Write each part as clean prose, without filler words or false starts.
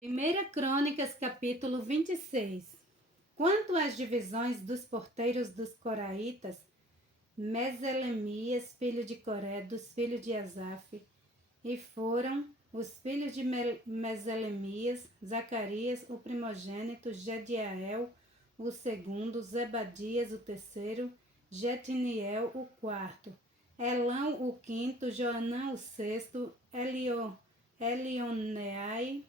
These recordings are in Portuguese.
Primeira Crônicas, capítulo 26. Quanto às divisões dos porteiros dos coraitas, Meselemias, filho de Coré, dos filhos de Asaf, e foram os filhos de Meselemias, Zacarias, o primogênito, Jediael, o segundo, Zebadias, o terceiro, Jetiniel, o quarto, Elão, o quinto, Joanã, o sexto, Elioneai,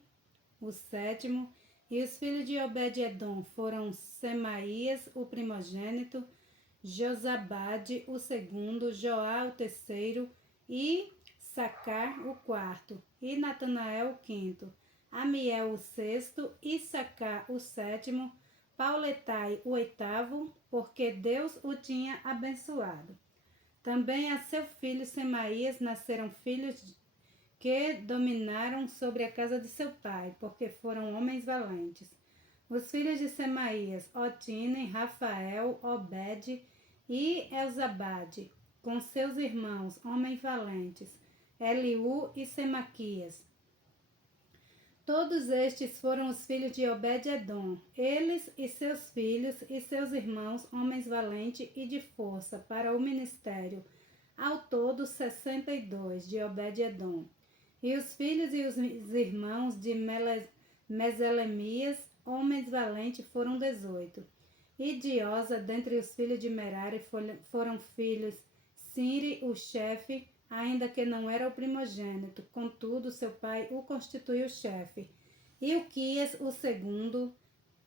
o sétimo, e os filhos de Obed-edom foram Semaías, o primogênito, Josabade, o segundo, Joá, o terceiro, e Sacar, o quarto, e Natanael, o quinto, Amiel, o sexto, e Sacar, o sétimo, Pauletai, o oitavo, porque Deus o tinha abençoado. Também a seu filho Semaías nasceram filhos que dominaram sobre a casa de seu pai, porque foram homens valentes. Os filhos de Semaías, Otine, Rafael, Obed e Elzabade, com seus irmãos, homens valentes, Eliú e Semaquias. Todos estes foram os filhos de Obed-edom, eles e seus filhos e seus irmãos, homens valentes e de força, para o ministério, ao todo 62, de Obed-edom. E os filhos e os irmãos de Meselemias, homens valentes, foram 18. E de Osa, dentre os filhos de Merari, foram filhos Siri, o chefe, ainda que não era o primogênito, contudo seu pai o constituiu chefe. Ilquias, o segundo,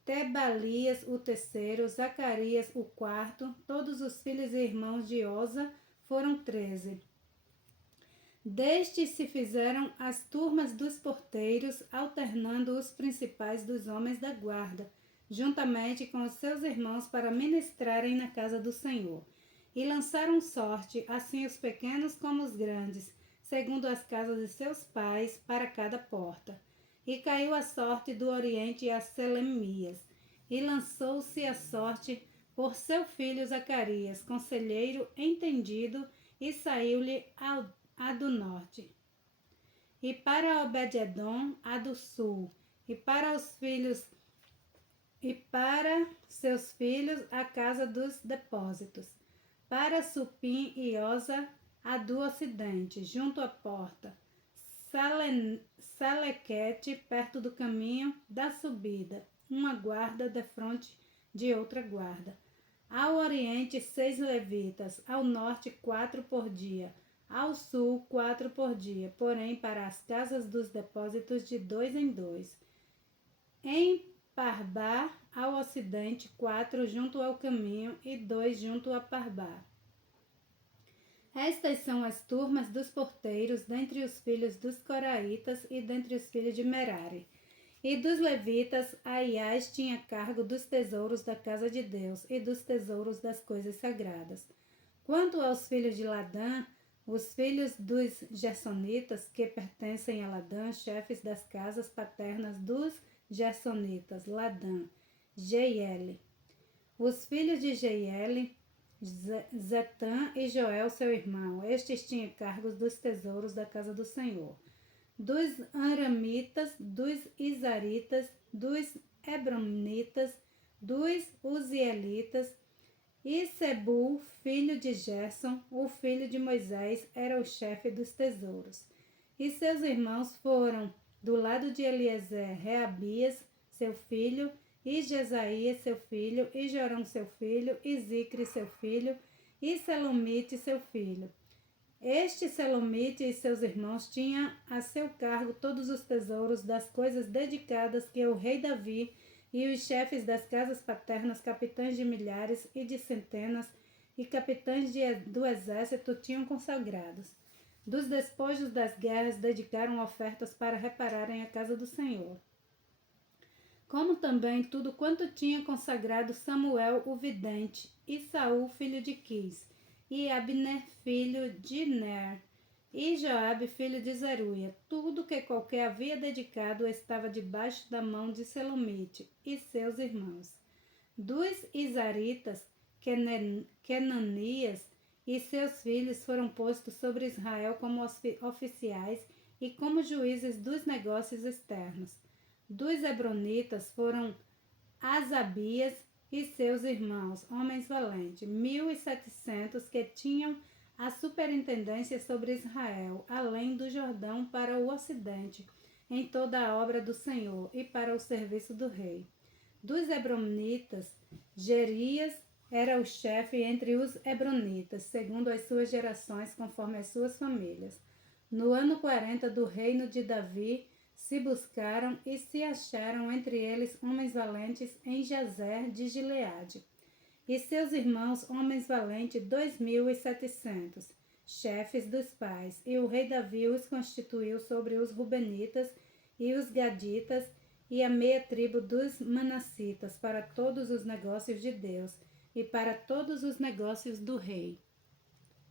Tebalias, o terceiro, Zacarias, o quarto, todos os filhos e irmãos de Osa foram 13. Destes se fizeram as turmas dos porteiros, alternando os principais dos homens da guarda, juntamente com os seus irmãos, para ministrarem na casa do Senhor. E lançaram sorte, assim os pequenos como os grandes, segundo as casas de seus pais, para cada porta. E caiu a sorte do oriente a Selemias, e lançou-se a sorte por seu filho Zacarias, conselheiro entendido, e saiu-lhe a do norte. E para Obed-edom, a do sul, e para os filhos e para seus filhos a casa dos depósitos, para Supim e Osa, a do ocidente, junto à porta, Salequete, perto do caminho da subida, uma guarda defronte de outra guarda. Ao oriente, 6 levitas, ao norte, 4 por dia, ao sul, 4 por dia, porém para as casas dos depósitos de 2 em 2. Em Parbar, ao ocidente, 4 junto ao caminho e 2 junto a Parbar. Estas são as turmas dos porteiros dentre os filhos dos coraitas e dentre os filhos de Merari. E dos levitas, Aias tinha cargo dos tesouros da casa de Deus e dos tesouros das coisas sagradas. Quanto aos filhos de Ladã, os filhos dos Gersonitas, que pertencem a Ladã, chefes das casas paternas dos Gersonitas, Ladã, Jeiel. Os filhos de Jeiel, Zetã e Joel, seu irmão. Estes tinham cargos dos tesouros da casa do Senhor. Dos Aramitas, dos Isaritas, dos Hebronitas, dos Uzielitas, e Sebul, filho de Gerson, o filho de Moisés, era o chefe dos tesouros. E seus irmãos foram, do lado de Eliezer, Reabias, seu filho, e Jesaías, seu filho, e Jorão, seu filho, e Zicre, seu filho, e Selomite, seu filho. Este Selomite e seus irmãos tinham a seu cargo todos os tesouros das coisas dedicadas que o rei Davi e os chefes das casas paternas, capitães de milhares e de centenas e capitães do exército tinham consagrados. Dos despojos das guerras dedicaram ofertas para repararem a casa do Senhor. Como também tudo quanto tinha consagrado Samuel o vidente, e Saul filho de Quis, e Abner filho de Ner, e Joabe filho de Zeruia. Tudo que qualquer havia dedicado estava debaixo da mão de Selomite e seus irmãos. Dos Isaritas, Kenanias e seus filhos foram postos sobre Israel como oficiais e como juízes dos negócios externos. Dos Hebronitas foram Asabias e seus irmãos, homens valentes, 1.700 que tinham a superintendência sobre Israel, além do Jordão para o ocidente, em toda a obra do Senhor e para o serviço do rei. Dos Hebronitas, Jerias era o chefe entre os Hebronitas, segundo as suas gerações, conforme as suas famílias. No ano 40 do reino de Davi, se buscaram e se acharam entre eles homens valentes em Jazer de Gileade. E seus irmãos, homens valentes, 2.700, chefes dos pais. E o rei Davi os constituiu sobre os Rubenitas e os Gaditas e a meia tribo dos Manassitas para todos os negócios de Deus e para todos os negócios do rei.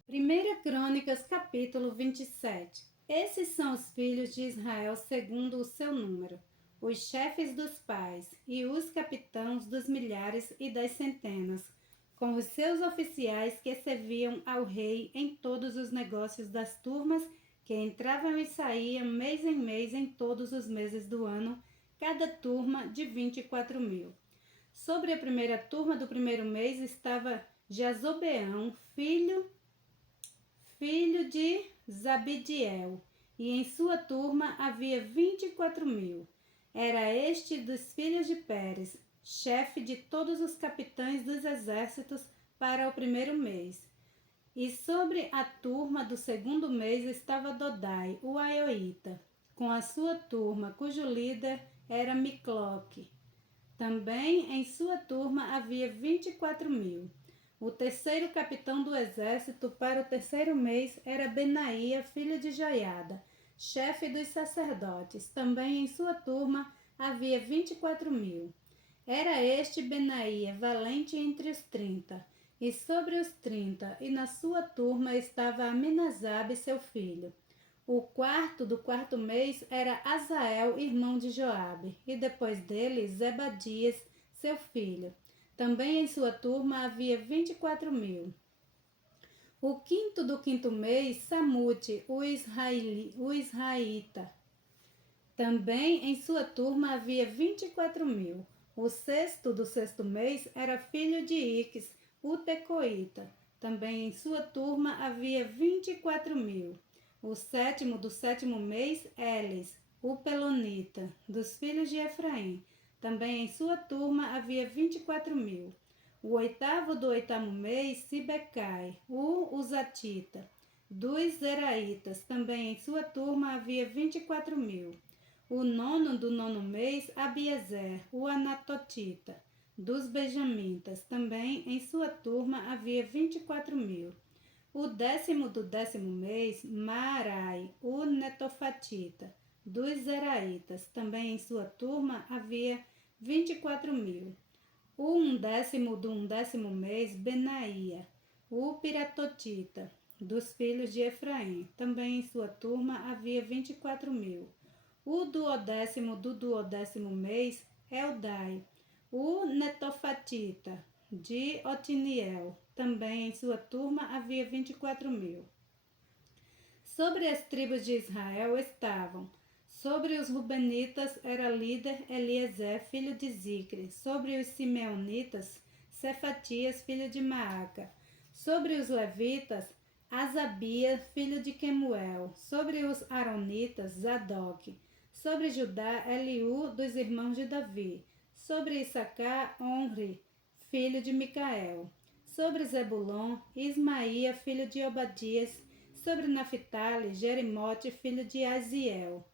1 Crônicas, capítulo 27. Esses são os filhos de Israel segundo o seu número, os chefes dos pais e os capitães dos milhares e das centenas, com os seus oficiais que serviam ao rei em todos os negócios das turmas que entravam e saíam mês em mês em todos os meses do ano, cada turma de 24.000. Sobre a primeira turma do primeiro mês estava Jazobeão, filho de Zabidiel, e em sua turma havia 24.000. Era este dos filhos de Pérez, chefe de todos os capitães dos exércitos para o primeiro mês. E sobre a turma do segundo mês estava Dodai, o aioíta, com a sua turma, cujo líder era Micloque. Também em sua turma havia 24.000. O terceiro capitão do exército para o terceiro mês era Benaía, filho de Joiada, chefe dos sacerdotes. Também em sua turma havia 24.000. Era este Benaía, valente entre os 30. E sobre os 30, e na sua turma estava Amenazabe, seu filho. O quarto do quarto mês era Azael, irmão de Joabe, e depois dele Zebadias, seu filho. Também em sua turma havia 24.000. O quinto do quinto mês, Samute, o israelita. Também em sua turma havia 24.000. O sexto do sexto mês era filho de Iques, o tecoíta. Também em sua turma havia 24.000. O sétimo do sétimo mês, Elis, o pelonita, dos filhos de Efraim. Também em sua turma havia 24.000. O oitavo do oitavo mês, Sibecai, o Uzatita, dos Zeraitas. Também em sua turma havia 24.000. O nono do nono mês, Abiezer, o Anatotita, dos Benjamitas. Também em sua turma havia 24.000. O décimo do décimo mês, Maarai, o Netofatita, dos Zeraitas. Também em sua turma havia 24.000. O undécimo do undécimo mês, Benaía, o Piratotita, dos filhos de Efraim. Também em sua turma havia 24.000. O duodécimo do duodécimo mês, Eldai, o Netofatita, de Otiniel. Também em sua turma havia 24.000. Sobre as tribos de Israel estavam: sobre os Rubenitas era líder Eliezer, filho de Zicre. Sobre os Simeonitas, Cefatias, filho de Maaca. Sobre os Levitas, Asabia, filho de Quemuel. Sobre os Aronitas, Zadok. Sobre Judá, Eliú, dos irmãos de Davi. Sobre Issacar, Onri, filho de Micael. Sobre Zebulon, Ismaía, filho de Obadias. Sobre Naphtali, Jerimote, filho de Aziel.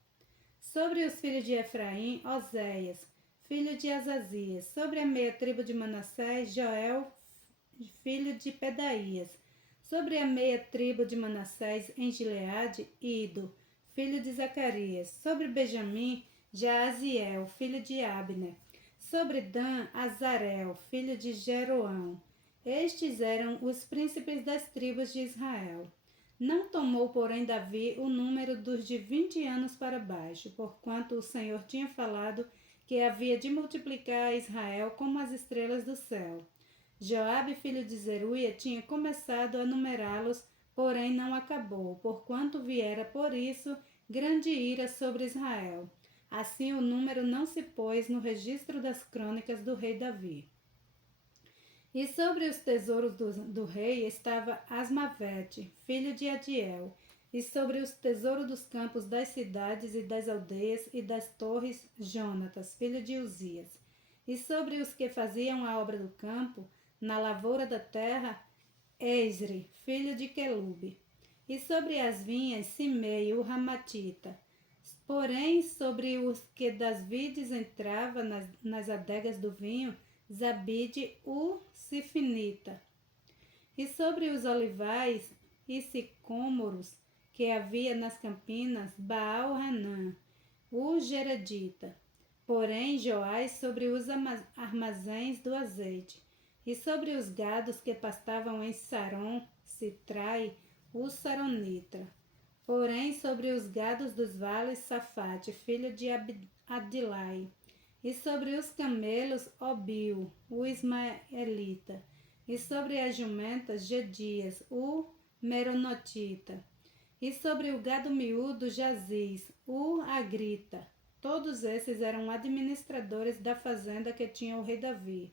Sobre os filhos de Efraim, Oséias, filho de Azazias. Sobre a meia tribo de Manassés, Joel, filho de Pedaías. Sobre a meia tribo de Manassés, em Gileade, Ido, filho de Zacarias. Sobre Benjamim, Jaaziel, filho de Abner. Sobre Dan, Azarel, filho de Jeroão. Estes eram os príncipes das tribos de Israel. Não tomou, porém, Davi o número dos de 20 anos para baixo, porquanto o Senhor tinha falado que havia de multiplicar a Israel como as estrelas do céu. Joabe, filho de Zeruia, tinha começado a numerá-los, porém não acabou, porquanto viera por isso grande ira sobre Israel. Assim o número não se pôs no registro das crônicas do rei Davi. E sobre os tesouros do rei estava Asmavete, filho de Adiel, e sobre os tesouros dos campos das cidades e das aldeias e das torres, Jonatas, filho de Uzias. E sobre os que faziam a obra do campo, na lavoura da terra, Esri, filho de Quelube. E sobre as vinhas, Simei, o Ramatita. Porém, sobre os que das vides entrava nas adegas do vinho, Zabide, o Sifinita. E sobre os olivais e sicômoros que havia nas campinas, Baal-Hanã, o Geradita. Porém, Joás sobre os armazéns do azeite. E sobre os gados que pastavam em Saron, Citrai, o Saronita. Porém, sobre os gados dos vales, Safate, filho de Adilai. E sobre os camelos, Obil, o Ismaelita. E sobre as jumentas, Gedias, o Meronotita. E sobre o gado miúdo, Jaziz, o Agrita. Todos esses eram administradores da fazenda que tinha o rei Davi.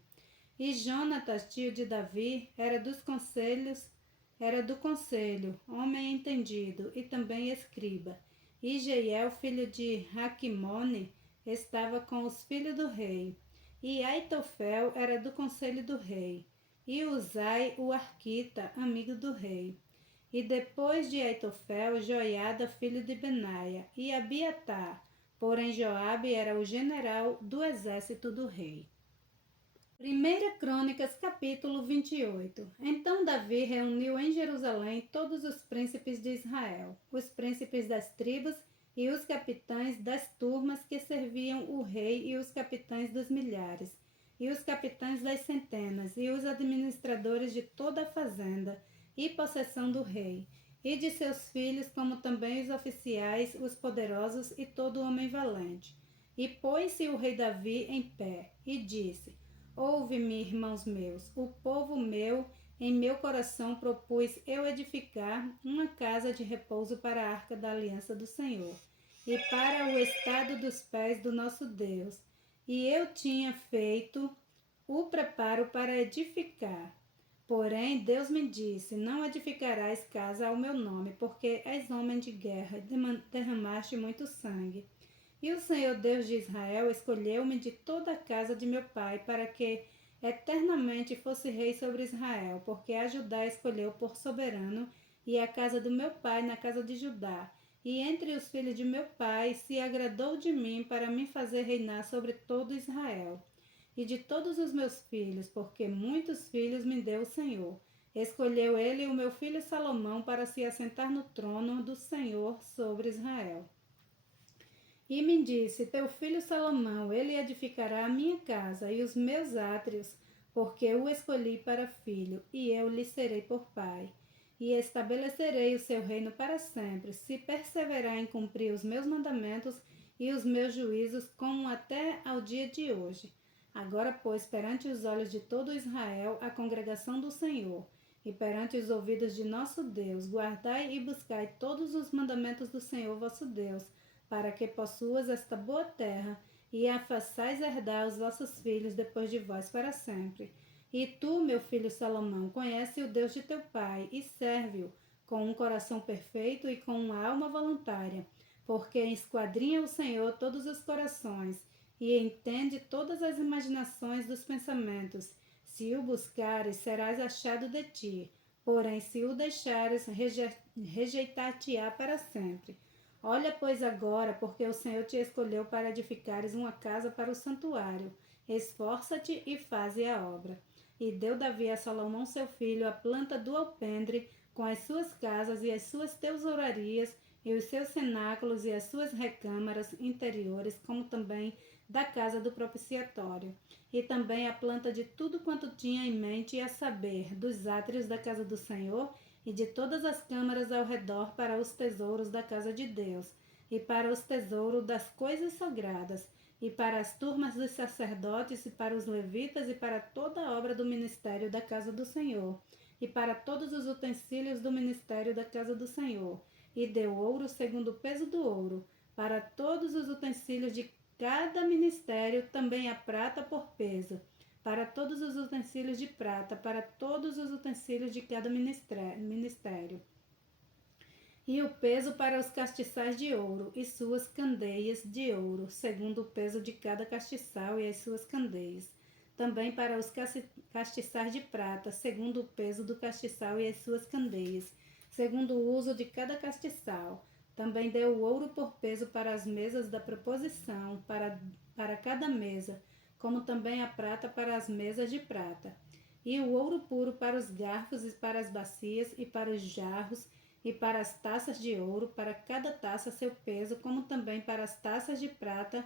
E Jonatas, tio de Davi, era do conselho, homem entendido, e também escriba. E Jeiel, filho de Raquimone, estava com os filhos do rei. E Aitofel era do conselho do rei. E Uzai, o arquita, amigo do rei. E depois de Aitofel, Joiada, filho de Benaia, e Abiatar. Porém Joabe era o general do exército do rei. 1 Crônicas, capítulo 28. Então Davi reuniu em Jerusalém todos os príncipes de Israel, os príncipes das tribos e os capitães das turmas que serviam o rei e os capitães dos milhares, e os capitães das centenas, e os administradores de toda a fazenda e possessão do rei, e de seus filhos, como também os oficiais, os poderosos e todo homem valente. E pôs-se o rei Davi em pé, e disse: Ouve-me, irmãos meus, o povo meu, em meu coração propus eu edificar uma casa de repouso para a arca da aliança do Senhor, e para o estado dos pés do nosso Deus. E eu tinha feito o preparo para edificar. Porém, Deus me disse: Não edificarás casa ao meu nome, porque és homem de guerra e derramaste muito sangue. E o Senhor Deus de Israel escolheu-me de toda a casa de meu pai, para que eternamente fosse rei sobre Israel, porque a Judá escolheu por soberano, e a casa do meu pai na casa de Judá. E entre os filhos de meu pai se agradou de mim para me fazer reinar sobre todo Israel. E de todos os meus filhos, porque muitos filhos me deu o Senhor. Escolheu ele o meu filho Salomão para se assentar no trono do Senhor sobre Israel. E me disse: Teu filho Salomão, ele edificará a minha casa e os meus átrios, porque o escolhi para filho, e eu lhe serei por pai. E estabelecerei o seu reino para sempre, se perseverar em cumprir os meus mandamentos e os meus juízos, como até ao dia de hoje. Agora, pois, perante os olhos de todo Israel, a congregação do Senhor, e perante os ouvidos de nosso Deus, guardai e buscai todos os mandamentos do Senhor vosso Deus, para que possuas esta boa terra, e a façais herdar os vossos filhos depois de vós para sempre. E tu, meu filho Salomão, conhece o Deus de teu pai, e serve-o com um coração perfeito e com uma alma voluntária, porque esquadrinha o Senhor todos os corações, e entende todas as imaginações dos pensamentos. Se o buscares, serás achado de ti, porém se o deixares, rejeitar-te-á para sempre. Olha, pois, agora, porque o Senhor te escolheu para edificares uma casa para o santuário. Esforça-te e faze a obra. E deu Davi a Salomão seu filho a planta do alpendre, com as suas casas e as suas tesourarias, e os seus cenáculos e as suas recâmaras interiores, como também da casa do propiciatório, e também a planta de tudo quanto tinha em mente, a saber, dos átrios da casa do Senhor, e de todas as câmaras ao redor para os tesouros da casa de Deus, e para os tesouros das coisas sagradas, e para as turmas dos sacerdotes, e para os levitas, e para toda a obra do ministério da casa do Senhor, e para todos os utensílios do ministério da casa do Senhor. E deu ouro segundo o peso do ouro, Para todos os utensílios de cada ministério, também a prata por peso. Para todos os utensílios de prata, para todos os utensílios de cada ministério. E o peso para os castiçais de ouro, e suas candeias de ouro, segundo o peso de cada castiçal e as suas candeias. Também para os castiçais de prata, segundo o peso do castiçal e as suas candeias, segundo o uso de cada castiçal. Também deu o ouro por peso para as mesas da proposição, para cada mesa, como também a prata para as mesas de prata. E o ouro puro para os garfos e para as bacias e para os jarros, e para as taças de ouro, para cada taça seu peso, como também para as taças de prata,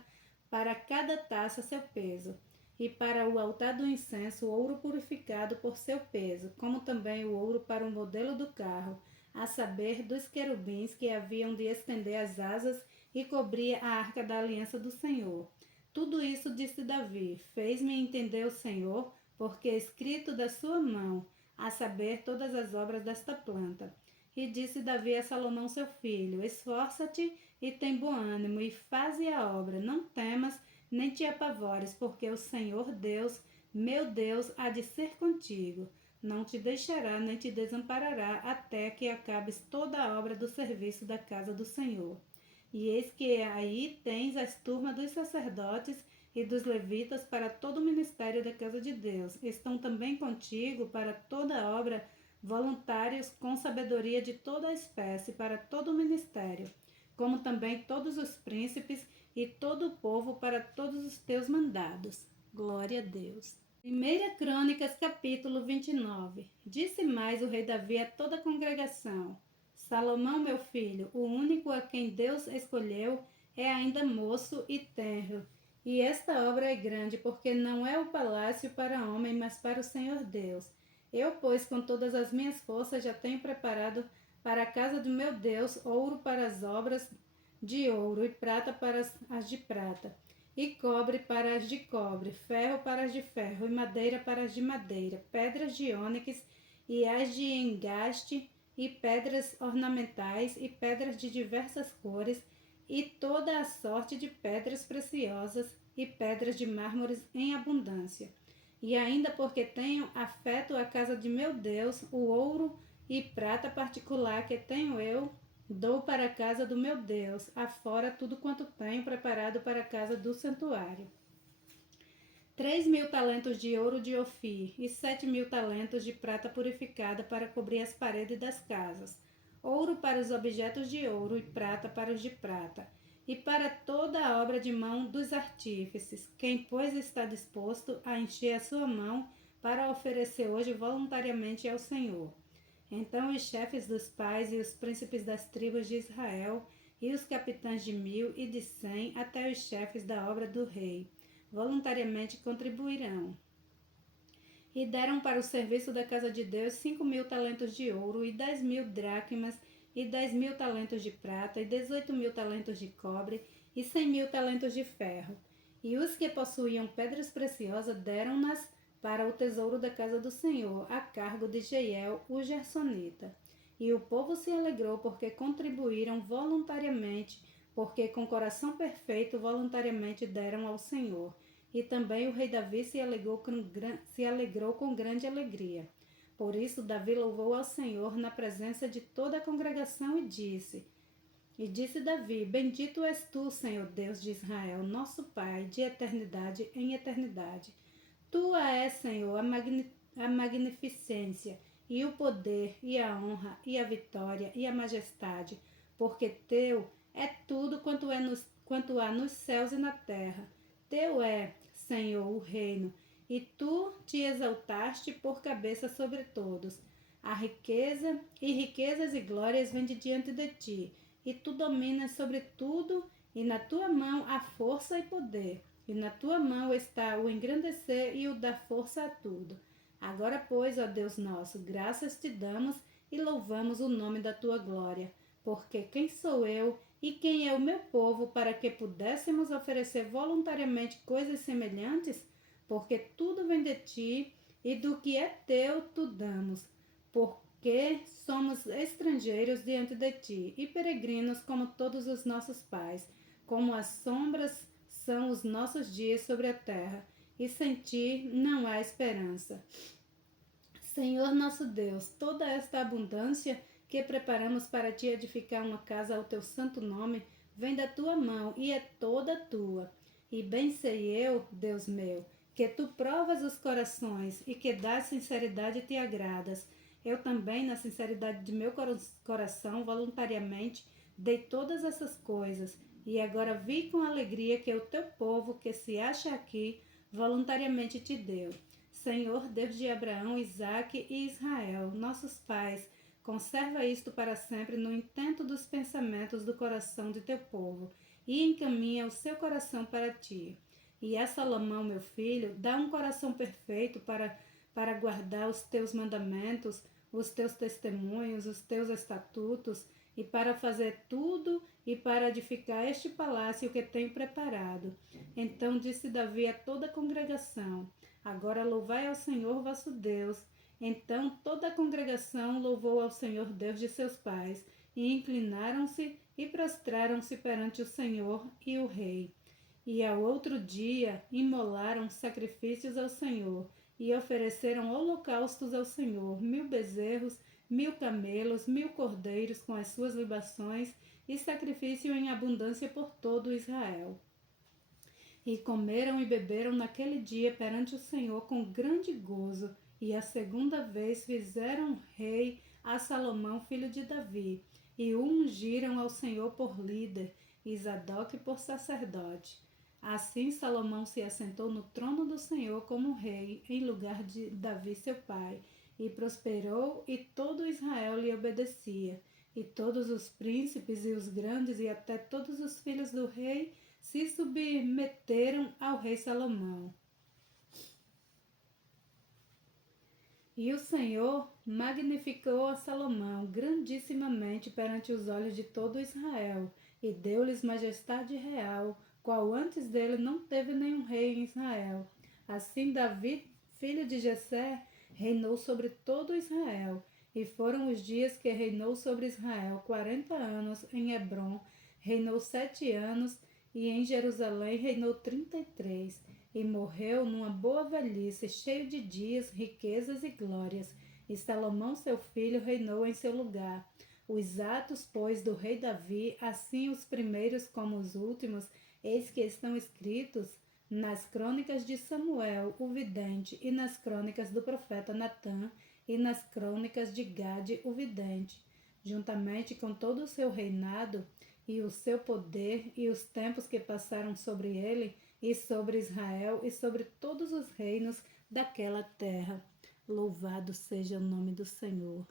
para cada taça seu peso. E para o altar do incenso, ouro purificado por seu peso, como também o ouro para o modelo do carro, a saber, dos querubins que haviam de estender as asas e cobria a arca da aliança do Senhor. Tudo isso, disse Davi, fez-me entender o Senhor, porque é escrito da sua mão, a saber, todas as obras desta planta. E disse Davi a Salomão seu filho, esforça-te e tem bom ânimo, e faze a obra, não temas, nem te apavores, porque o Senhor Deus, meu Deus, há de ser contigo. Não te deixará, nem te desamparará, até que acabes toda a obra do serviço da casa do Senhor. E eis que aí tens as turmas dos sacerdotes e dos levitas para todo o ministério da casa de Deus. Estão também contigo para toda a obra voluntários com sabedoria de toda a espécie para todo o ministério, como também todos os príncipes e todo o povo para todos os teus mandados. Glória a Deus. 1 Crônicas, capítulo 29. Disse mais o rei Davi a toda a congregação: Salomão, meu filho, o único a quem Deus escolheu, é ainda moço e tenro. E esta obra é grande, porque não é o palácio para homem, mas para o Senhor Deus. Eu, pois, com todas as minhas forças, já tenho preparado para a casa do meu Deus ouro para as obras de ouro, e prata para as de prata, e cobre para as de cobre, ferro para as de ferro, e madeira para as de madeira, pedras de ônix e as de engaste, e pedras ornamentais, e pedras de diversas cores, e toda a sorte de pedras preciosas, e pedras de mármores em abundância. E ainda porque tenho afeto à casa de meu Deus, o ouro e prata particular que tenho eu, dou para a casa do meu Deus, afora tudo quanto tenho preparado para a casa do santuário. 3.000 talentos de ouro de Ofir e 7.000 talentos de prata purificada para cobrir as paredes das casas. Ouro para os objetos de ouro e prata para os de prata. E para toda a obra de mão dos artífices, quem, pois, está disposto a encher a sua mão para oferecer hoje voluntariamente ao Senhor. Então os chefes dos pais e os príncipes das tribos de Israel, e os capitães de 1.000 e de 100, até os chefes da obra do rei, voluntariamente contribuirão. E deram para o serviço da casa de Deus 5.000 talentos de ouro, e 10.000 dracmas, e 10.000 talentos de prata, e 18.000 talentos de cobre, e 100.000 talentos de ferro. E os que possuíam pedras preciosas deram-nas para o tesouro da casa do Senhor, a cargo de Jeiel, o gersonita. E o povo se alegrou porque contribuíram voluntariamente, porque com coração perfeito voluntariamente deram ao Senhor. E também o rei Davi se alegrou com grande alegria. Por isso Davi louvou ao Senhor na presença de toda a congregação e disse Davi: Bendito és tu, Senhor Deus de Israel, nosso Pai, de eternidade em eternidade. Tua é, Senhor, a magnificência, e o poder, e a honra, e a vitória, e a majestade, porque teu é tudo quanto há nos céus e na terra. Teu é, Senhor, o reino, e tu te exaltaste por cabeça sobre todos. A riquezas e glórias vêm de diante de ti, e tu dominas sobre tudo, e na tua mão há força e poder, e na tua mão está o engrandecer e o dar força a tudo. Agora, pois, ó Deus nosso, graças te damos e louvamos o nome da tua glória, porque quem sou eu e quem é o meu povo para que pudéssemos oferecer voluntariamente coisas semelhantes? Porque tudo vem de ti, e do que é teu tu damos, porque somos estrangeiros diante de ti, e peregrinos como todos os nossos pais. como as sombras são os nossos dias sobre a terra, e sem ti não há esperança. Senhor nosso Deus, toda esta abundância que preparamos para te edificar uma casa ao teu santo nome, vem da tua mão e é toda tua. E bem sei eu, Deus meu, que tu provas os corações e que da sinceridade te agradas. Eu também, na sinceridade de meu coração, voluntariamente, dei todas essas coisas, e agora vi com alegria que o teu povo, que se acha aqui, voluntariamente te deu. Senhor, Deus de Abraão, Isaque e Israel, nossos pais, conserva isto para sempre no intento dos pensamentos do coração de teu povo, e encaminha o seu coração para ti. E a Salomão, meu filho, dá um coração perfeito para guardar os teus mandamentos, os teus testemunhos, os teus estatutos, e para fazer tudo e para edificar este palácio que tenho preparado. Então disse Davi a toda a congregação: Agora louvai ao Senhor vosso Deus. Então toda a congregação louvou ao Senhor Deus de seus pais, e inclinaram-se e prostraram-se perante o Senhor e o rei. E ao outro dia imolaram sacrifícios ao Senhor, e ofereceram holocaustos ao Senhor, 1000 bezerros, 1000 camelos, 1000 cordeiros com as suas libações, e sacrifício em abundância por todo Israel. E comeram e beberam naquele dia perante o Senhor com grande gozo, e a segunda vez fizeram rei a Salomão, filho de Davi, e o ungiram ao Senhor por líder, e Zadok por sacerdote. Assim Salomão se assentou no trono do Senhor como rei, em lugar de Davi seu pai, e prosperou, e todo Israel lhe obedecia. E todos os príncipes e os grandes, e até todos os filhos do rei, se submeteram ao rei Salomão. E o Senhor magnificou a Salomão grandissimamente perante os olhos de todo Israel, e deu-lhes majestade real, qual antes dele não teve nenhum rei em Israel. Assim Davi, filho de Jessé, reinou sobre todo Israel, e foram os dias que reinou sobre Israel 40 anos em Hebrom, reinou 7 anos, e em Jerusalém reinou 33, e morreu numa boa velhice, cheio de dias, riquezas e glórias. E Salomão, seu filho, reinou em seu lugar. Os atos, pois, do rei Davi, assim os primeiros como os últimos, eis que estão escritos nas crônicas de Samuel, o vidente, e nas crônicas do profeta Natã, e nas crônicas de Gade, o vidente, juntamente com todo o seu reinado, e o seu poder, e os tempos que passaram sobre ele, e sobre Israel, e sobre todos os reinos daquela terra. Louvado seja o nome do Senhor.